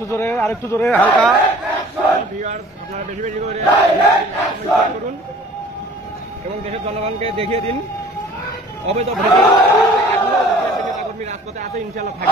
আরেকটু জোরে, আরেকটু জোরে, হালকা। আপনারা বেশি বেশি করে করুন এবং দেশের জনগণকে দেখিয়ে দিন অবৈধ নেতাকর্মী রাজপথে আছে, ইনশাল্লাহ থাকবে।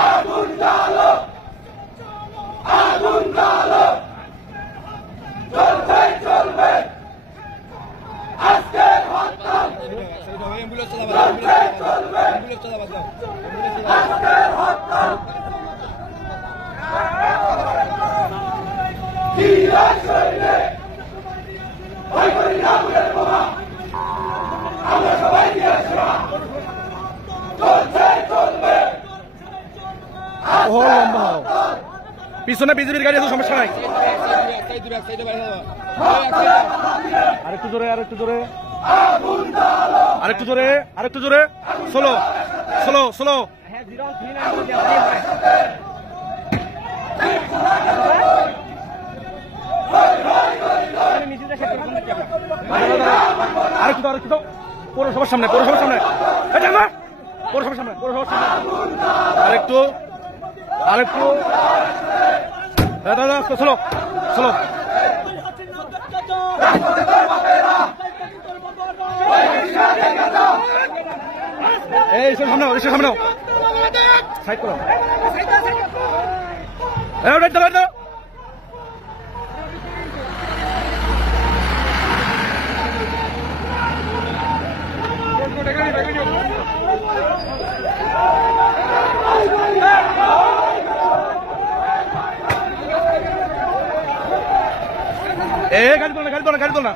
পিছনে বিজেপির গাড়ি আছে, সমস্যা নাই। আরেকটু জোরে, আরেকটু জোরে, আরেকটু জোরে, আরেকটু জোরে। Slow slow slow. আরেকটু দাও, আরেকটু দাও। পৌরসভার সামনে, পৌরসভার সামনে, পৌরসভার সামনে, পৌরসভার সামনে। আরেকটু, আরেকটু। দাদা স্লো স্লো। এই সামনে, সামনে সাইড করো। গাড়ি তোল না, গাড়ি তোল না, গাড়ি তোল না।